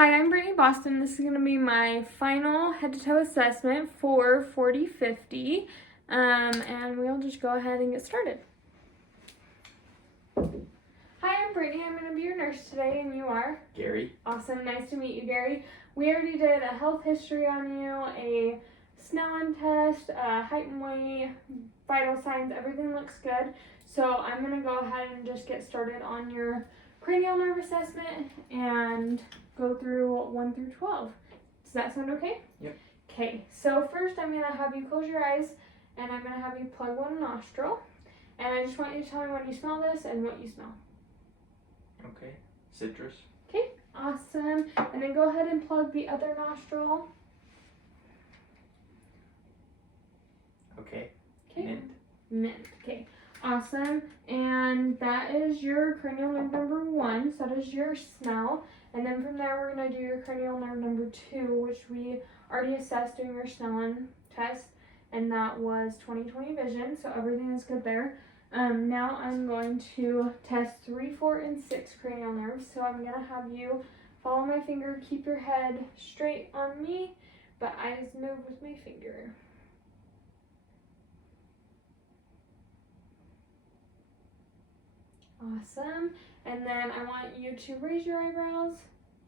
Hi, I'm Brittney Boston. This is going to be my final head-to-toe assessment for 40/50, and we'll just go ahead and get started. Hi, I'm Brittney. I'm going to be your nurse today, and you are? Gary. Awesome. Nice to meet you, Gary. We already did a health history on you, a Snellen test, height and weight, vital signs. Everything looks good. So I'm going to go ahead and just get started on your cranial nerve assessment and go through 1 through 12. Does that sound okay? Yep. Okay, so first I'm going to have you close your eyes and I'm going to have you plug one nostril. And I just want you to tell me when you smell this and what you smell. Okay. Citrus. Okay, awesome. And then go ahead and plug the other nostril. Okay. Okay. Mint. Mint. Okay, awesome. And that is your cranial nerve number 1. So that is your smell. And then from there, we're going to do your cranial nerve number 2, which we already assessed during your Snellen test. And that was 20/20 vision. So everything is good there. Now I'm going to test 3, 4, and 6 cranial nerves. So I'm going to have you follow my finger, keep your head straight on me, but eyes move with my finger. Awesome. And then I want you to raise your eyebrows.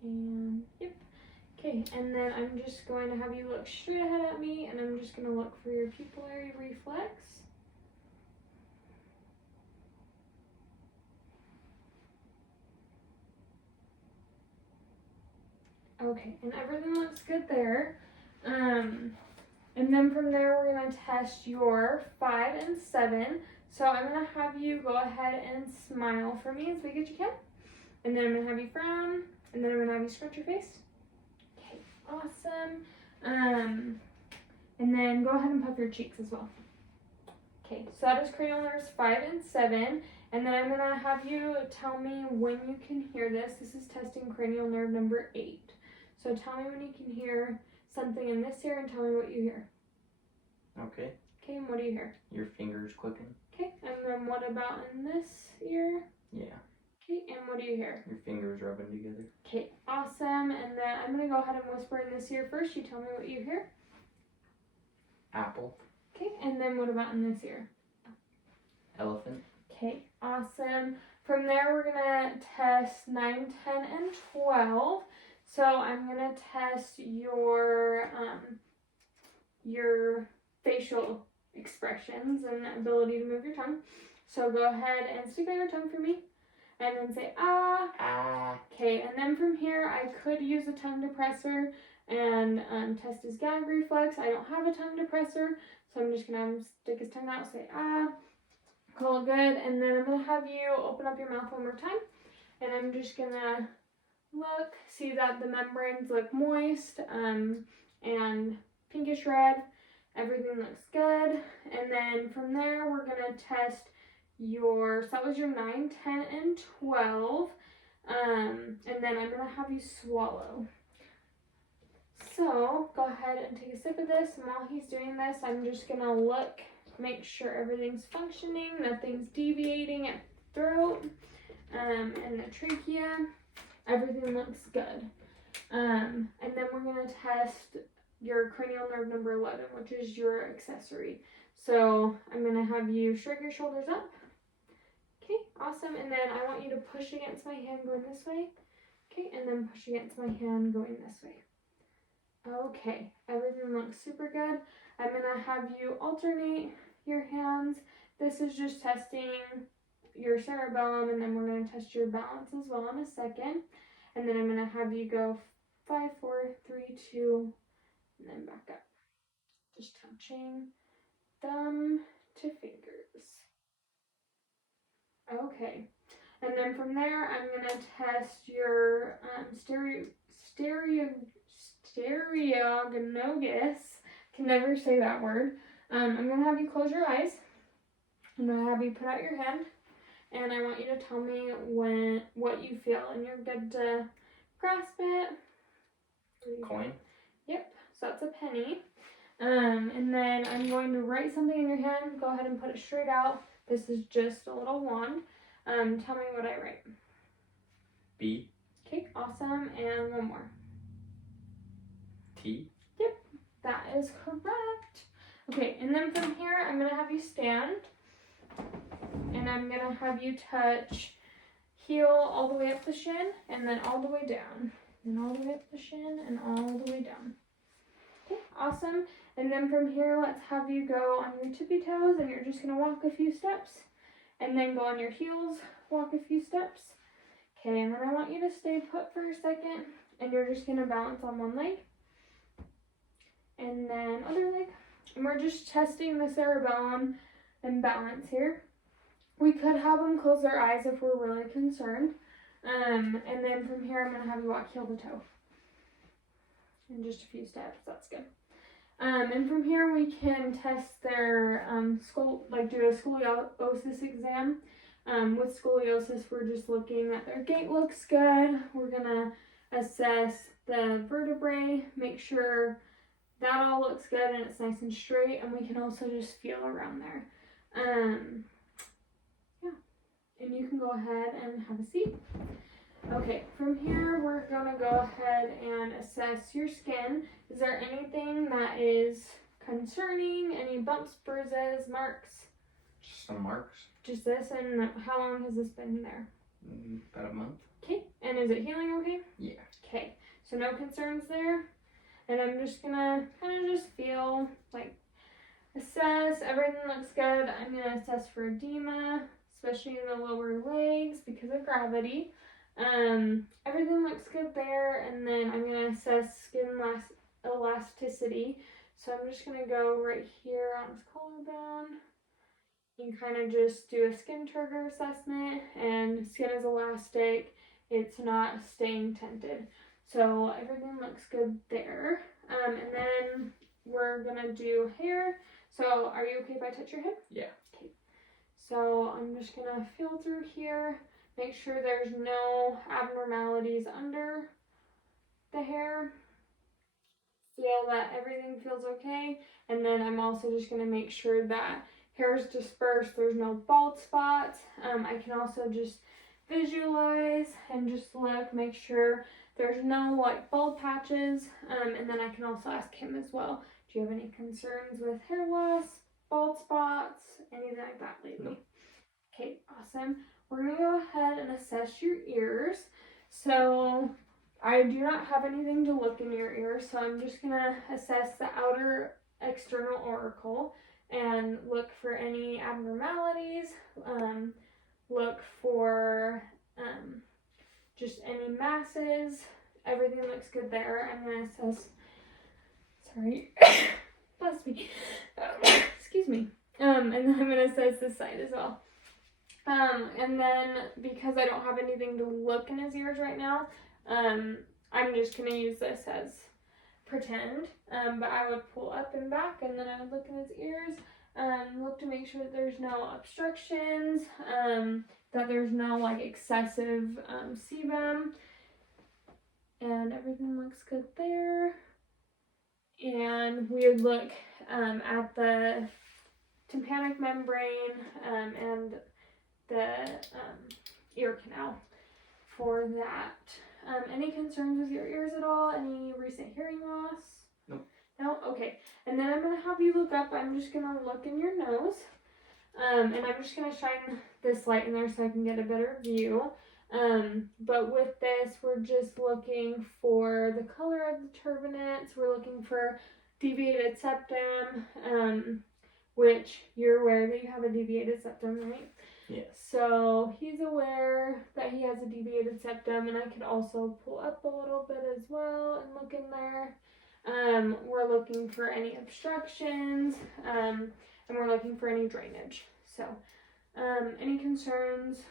And yep. Okay, and then I'm just going to have you look straight ahead at me, and I'm just going to look for your pupillary reflex. Okay, and everything looks good there. And then from there, we're going to test your 5 and 7. So I'm going to have you go ahead and smile for me as big as you can. And then I'm going to have you frown. And then I'm going to have you scrunch your face. Okay, awesome. And then go ahead and puff your cheeks as well. Okay, so that is cranial nerves 5 and 7. And then I'm going to have you tell me when you can hear this. This is testing cranial nerve number 8. So tell me when you can hear something in this ear and tell me what you hear. Okay. Okay, and what do you hear? Your fingers clicking. Okay, and then what about in this ear? Yeah. Okay, and what do you hear? Your fingers rubbing together. Okay, awesome. And then I'm going to go ahead and whisper in this ear first. You tell me what you hear. Apple. Okay, and then what about in this ear? Elephant. Okay, awesome. From there, we're going to test 9, 10, and 12. So I'm going to test your facial expressions and ability to move your tongue. So go ahead and stick out your tongue for me. And then say, ah. Ah. Okay, and then from here, I could use a tongue depressor and test his gag reflex. I don't have a tongue depressor, so I'm just going to have him stick his tongue out, say, ah. Call it good. And then I'm going to have you open up your mouth one more time. And I'm just going to look, see that the membranes look moist and pinkish red. Everything looks good. And then from there, we're going to test so that was your 9, 10, and 12. And then I'm going to have you swallow. So go ahead and take a sip of this. And while he's doing this, I'm just going to look, make sure everything's functioning, nothing's deviating at the throat and the trachea. Everything looks good. And then we're going to test your cranial nerve number 11, which is your accessory. So I'm going to have you shrug your shoulders up. Okay, awesome. And then I want you to push against my hand going this way. Okay, and then push against my hand going this way. Okay, everything looks super good. I'm going to have you alternate your hands. This is just testing your cerebellum, and then we're going to test your balance as well in a second. And then I'm going to have you go 5, 4, 3, 2, and then back up. Just touching thumb to fingers. Okay. And then from there, I'm going to test your stereognogus. Can never say that word. I'm going to have you close your eyes. I'm going to have you put out your hand. And I want you to tell me what you feel. And you're good to grasp it. Coin. Yep, so that's a penny. And then I'm going to write something in your hand. Go ahead and put it straight out. This is just a little wand. Tell me what I write. B. Okay, awesome. And one more. T. That is correct. Okay, and then from here, I'm going to have you stand. And I'm going to have you touch heel all the way up the shin, and then all the way down. And all the way up the shin, and all the way down. Okay, awesome. And then from here, let's have you go on your tippy toes, and you're just going to walk a few steps. And then go on your heels, walk a few steps. Okay, and then I want you to stay put for a second, and you're just going to balance on one leg. And then other leg. And we're just testing the cerebellum and balance here. We could have them close their eyes if we're really concerned. And then from here, I'm going to have you walk heel to toe. In just a few steps, that's good. And from here, we can test their do a scoliosis exam. With scoliosis, we're just looking at their gait looks good. We're going to assess the vertebrae, make sure that all looks good and it's nice and straight, and we can also just feel around there. And you can go ahead and have a seat. Okay, from here we're gonna go ahead and assess your skin. Is there anything that is concerning? Any bumps, bruises, marks? Just some marks. Just this, and how long has this been there? About a month. Okay, and is it healing okay? Yeah. Okay, so no concerns there. And I'm just gonna kind of just feel, like, assess. Everything looks good. I'm gonna assess for edema, especially in the lower legs because of gravity. Everything looks good there. And then I'm gonna assess skin elasticity. So I'm just gonna go right here on his collarbone and kind of just do a skin trigger assessment. And skin is elastic. It's not staying tented. So everything looks good there. And then we're gonna do hair. So are you okay if I touch your head? Yeah. Okay. So I'm just gonna feel through here, make sure there's no abnormalities under the hair. Feel that everything feels okay. And then I'm also just gonna make sure that hair is dispersed, there's no bald spots. I can also just visualize and just look, make sure there's no like bald patches, and then I can also ask him as well, do you have any concerns with hair loss, bald spots, anything like that lately? No. Okay, awesome. We're going to go ahead and assess your ears. So I do not have anything to look in your ears, so I'm just going to assess the outer external auricle and look for any abnormalities, look for just any masses. Everything looks good there. I'm going to assess, sorry, bless me, excuse me, and then I'm going to assess this side as well. And then because I don't have anything to look in his ears right now, I'm just going to use this as pretend, but I would pull up and back, and then I would look in his ears, look to make sure that there's no obstructions, that there's no like excessive sebum, and everything looks good there. And we would look at the tympanic membrane and the ear canal for that. Any concerns with your ears at all? Any recent hearing loss? No. No? Okay. And then I'm going to have you look up. I'm just going to look in your nose. And I'm just going to shine this light in there so I can get a better view. But with this, we're just looking for the color of the turbinates. We're looking for deviated septum, which you're aware that you have a deviated septum, right? Yes. So he's aware that he has a deviated septum, and I could also pull up a little bit as well and look in there. We're looking for any obstructions, and we're looking for any drainage. So, any concerns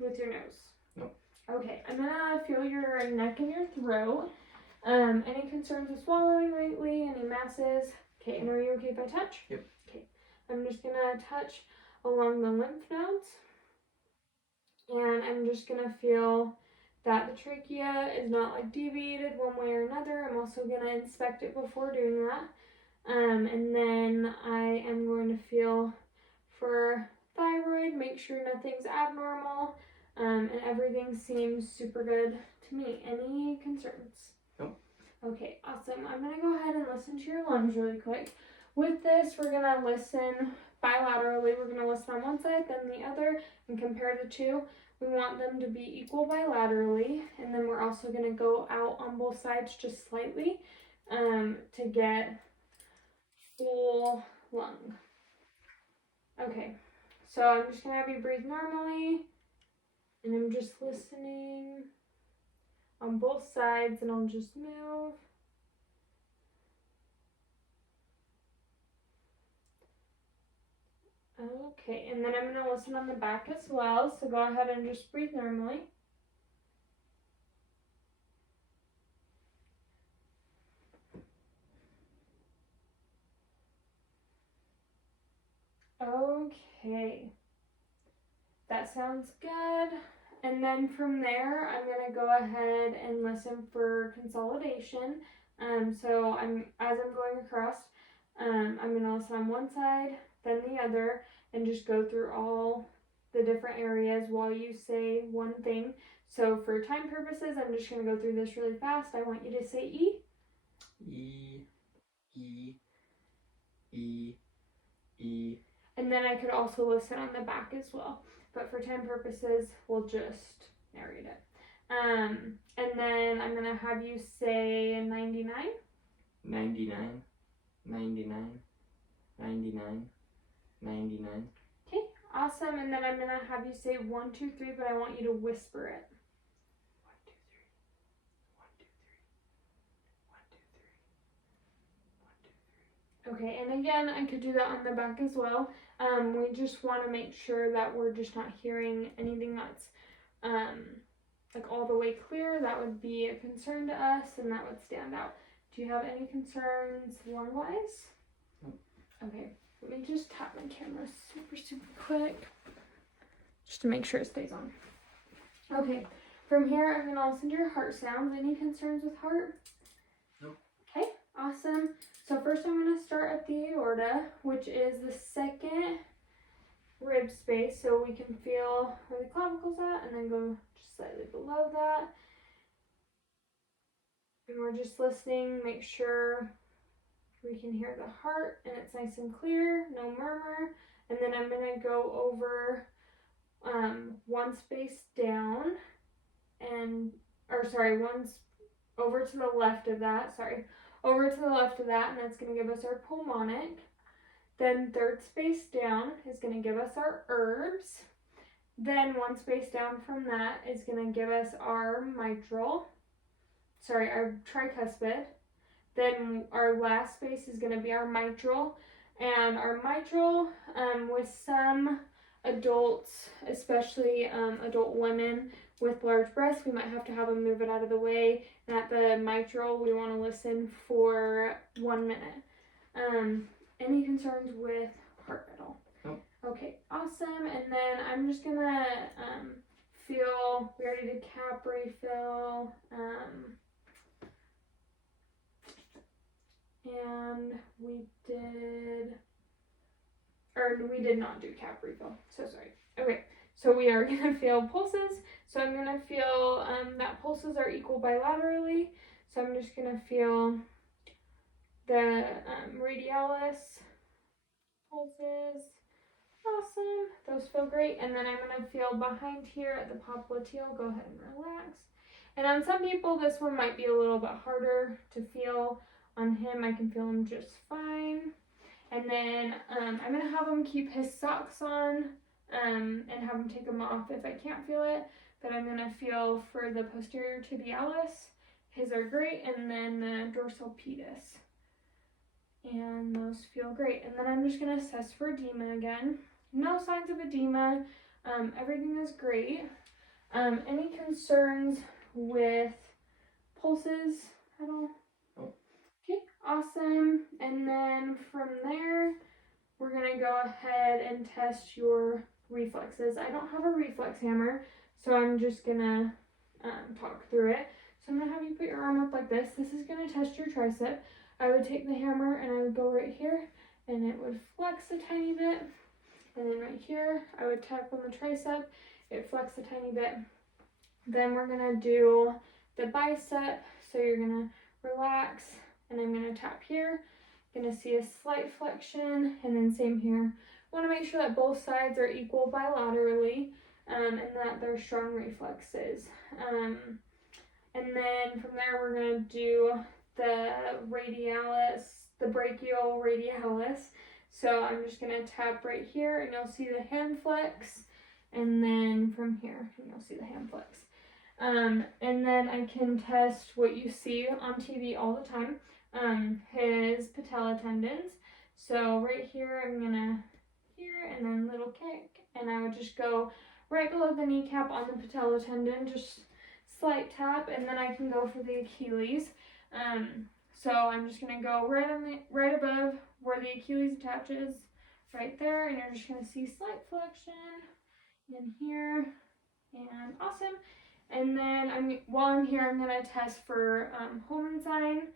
with your nose? No. Okay, I'm gonna feel your neck and your throat. Any concerns with swallowing lately? Any masses? Okay, and are you okay if I touch? Yep. Okay, I'm just gonna touch along the lymph nodes, and I'm just gonna feel that the trachea is not like deviated one way or another. I'm also gonna inspect it before doing that, and then I am going to feel for thyroid, make sure nothing's abnormal, and everything seems super good to me. Any concerns? Nope. Okay, awesome. awesome. I'm going to go ahead and listen to your lungs really quick. With this, we're going to listen bilaterally. We're going to listen on one side, then the other, and compare the two. We want them to be equal bilaterally, and then we're also going to go out on both sides just slightly to get full lung. Okay, so I'm just going to have you breathe normally, and I'm just listening on both sides, and I'll just move. Okay, and then I'm going to listen on the back as well, so go ahead and just breathe normally. Okay, that sounds good. And then from there, I'm going to go ahead and listen for consolidation. So as I'm going across, I'm going to listen on one side, then the other, and just go through all the different areas while you say one thing. So for time purposes, I'm just going to go through this really fast. I want you to say E. E, E, E, E. And then I could also listen on the back as well. But for time purposes, we'll just narrate it. And then I'm going to have you say 99. 99, 99, 99, 99. Okay, awesome. And then I'm going to have you say 1, 2, 3, but I want you to whisper it. 1, 2, 3, 1, 2, 3, 1, 2, 3, 1, 2, 3. Okay, and again, I could do that on the back as well. We just want to make sure that we're just not hearing anything that's like all the way clear. That would be a concern to us, and that would stand out. Do you have any concerns lung-wise? Nope. Okay, let me just tap my camera super quick, just to make sure it stays on. Okay, from here, I'm going to listen to your heart sounds. Any concerns with heart? Nope. Okay, awesome. So first I'm going to start at the aorta, which is the second rib space, so we can feel where the clavicle's at, and then go just slightly below that. And we're just listening, make sure we can hear the heart, and it's nice and clear, no murmur. And then I'm going to go over one space down, over to the left of that, over to the left of that, and that's going to give us our pulmonic. Then third space down is going to give us our herbs. Then one space down from that is going to give us our our tricuspid. Then our last space is going to be our mitral. And our mitral, with some adults, especially adult women with large breasts, we might have to have them move it out of the way. And at the mitral, we want to listen for 1 minute. Any concerns with heart at all? Nope. Okay, awesome. And then I'm just gonna we already did cap refill, and we did not do cap refill. So sorry. Okay, so we are gonna feel pulses. So I'm gonna feel that pulses are equal bilaterally. So I'm just gonna feel the radialis pulses. Awesome. Those feel great. And then I'm going to feel behind here at the popliteal. Go ahead and relax. And on some people, this one might be a little bit harder to feel. On him, I can feel him just fine. And then I'm going to have him keep his socks on and have him take them off if I can't feel it. But I'm going to feel for the posterior tibialis. His are great. And then the dorsal pedis. And those feel great. And then I'm just going to assess for edema again. No signs of edema. Everything is great. Any concerns with pulses at all? Oh. Okay, awesome. And then from there, we're going to go ahead and test your reflexes. I don't have a reflex hammer, so I'm just going to talk through it. So I'm going to have you put your arm up like this. This is going to test your tricep. I would take the hammer and I would go right here, and it would flex a tiny bit. And then right here, I would tap on the tricep, it flexed a tiny bit. Then we're gonna do the bicep. So you're gonna relax and I'm going to tap here. Going to see a slight flexion, and then same here. Want to make sure that both sides are equal bilaterally, and that they're strong reflexes. And then from there we're going to do the radialis, the brachial radialis. So I'm just going to tap right here, and you'll see the hand flex, and then from here, and you'll see the hand flex. And then I can test what you see on TV all the time, his patella tendons. So right here, I'm gonna here, and then little kick, and I would just go right below the kneecap on the patella tendon, just slight tap, and then I can go for the Achilles. So I'm just gonna go right above where the Achilles attaches, right there, and you're just gonna see slight flexion in here, and awesome. And then while I'm here, I'm gonna test for Hohenstein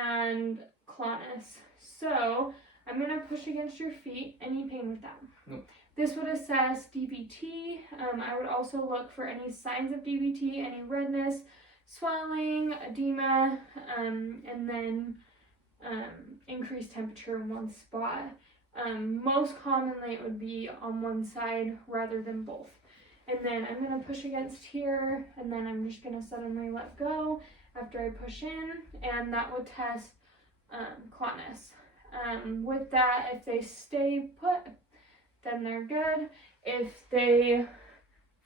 and clonus. So I'm gonna push against your feet. Any pain with that? Nope. This would assess DVT. I would also look for any signs of DVT, any redness, swelling, edema, and then increased temperature in one spot. Most commonly it would be on one side rather than both. And then I'm going to push against here, and then I'm just going to suddenly let go after I push in, and that would test clonus. With that, if they stay put, then they're good. If they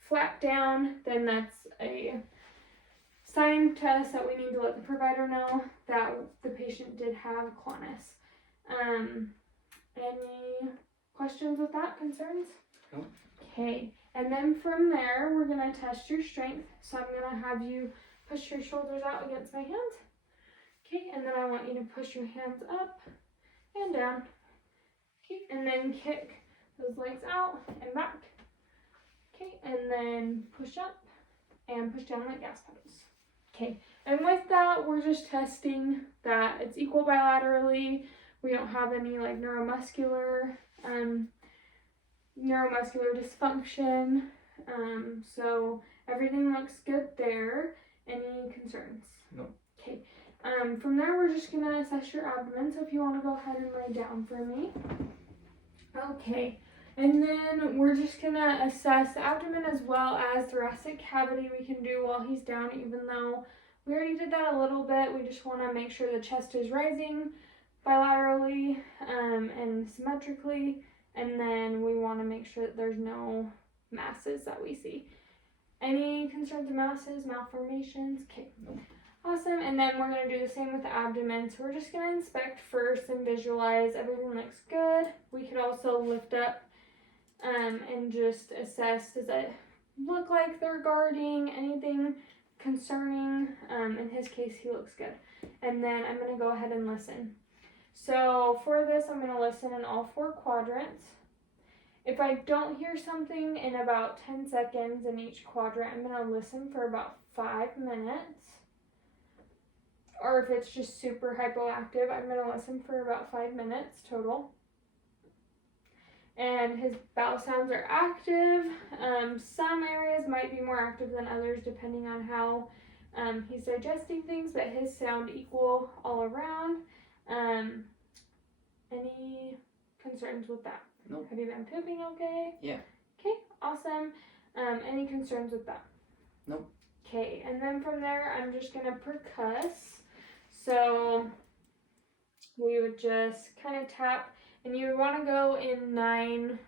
flap down, then that's a sign to us that we need to let the provider know that the patient did have clonus. Any questions with that, concerns? No. Okay, and then from there, we're going to test your strength. So I'm going to have you push your shoulders out against my hands. Okay, and then I want you to push your hands up and down. Okay, and then kick those legs out and back. Okay, and then push up and push down like gas pedals. Okay, and with that, we're just testing that it's equal bilaterally. We don't have any like neuromuscular dysfunction. So everything looks good there. Any concerns? No. Okay. From there, we're just gonna assess your abdomen. So if you want to go ahead and lay down for me. Okay. And then we're just gonna assess the abdomen as well as thoracic cavity we can do while he's down, even though we already did that a little bit. We just want to make sure the chest is rising bilaterally and symmetrically, and then we want to make sure that there's no masses that we see. Any concerns of masses, malformations? Okay. Nope. Awesome. And then we're going to do the same with the abdomen. So we're just going to inspect first and visualize everything looks good. We could also lift up and just assess, does it look like they're guarding anything concerning? In his case, he looks good. And then I'm going to go ahead and listen. So for this, I'm going to listen in all 4 quadrants. If I don't hear something in about 10 seconds in each quadrant, I'm going to listen for about 5 minutes. Or if it's just super hypoactive, I'm going to listen for about 5 minutes total. And his bowel sounds are active. Some areas might be more active than others depending on how he's digesting things, but his sound equal all around. Any concerns with that? Nope. Have you been pooping okay? Yeah. Okay, awesome. Any concerns with that? Nope. Okay, and then from there, I'm just going to percuss. So we would just kind of tap, and you would want to go in the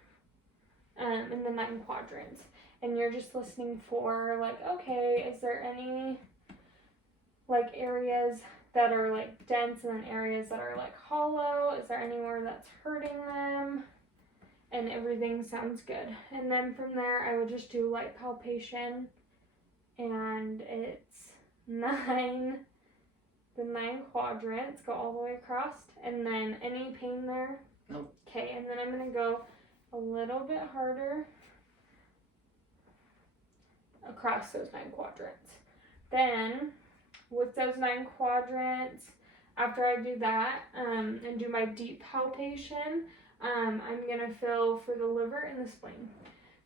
9 quadrants. And you're just listening for, like, okay, is there any, like, areas that are, like, dense and then areas that are, like, hollow? Is there anywhere that's hurting them? And everything sounds good. And then from there, I would just do light palpation. And it's 9, the 9 quadrants, go all the way across. And then any pain there? Nope. Okay, and then I'm going to go a little bit harder across those 9 quadrants. Then, with those 9 quadrants, after I do that and do my deep palpation, I'm going to feel for the liver and the spleen.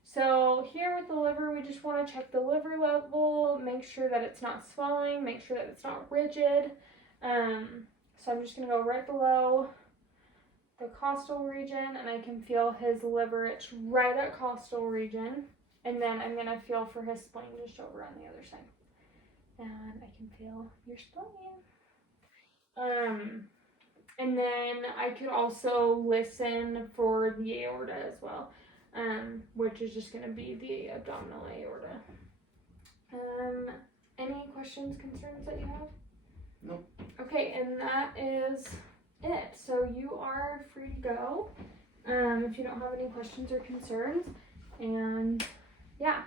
So here with the liver, we just want to check the liver level, make sure that it's not swelling, make sure that it's not rigid. So I'm just going to go right below the costal region, and I can feel his liver. It's right at costal region. And then I'm going to feel for his spleen just over on the other side. And I can feel your spleen. And then I could also listen for the aorta as well, which is just going to be the abdominal aorta. Any questions, concerns that you have? Nope. Okay, and that is it. So you are free to go if you don't have any questions or concerns. And yeah.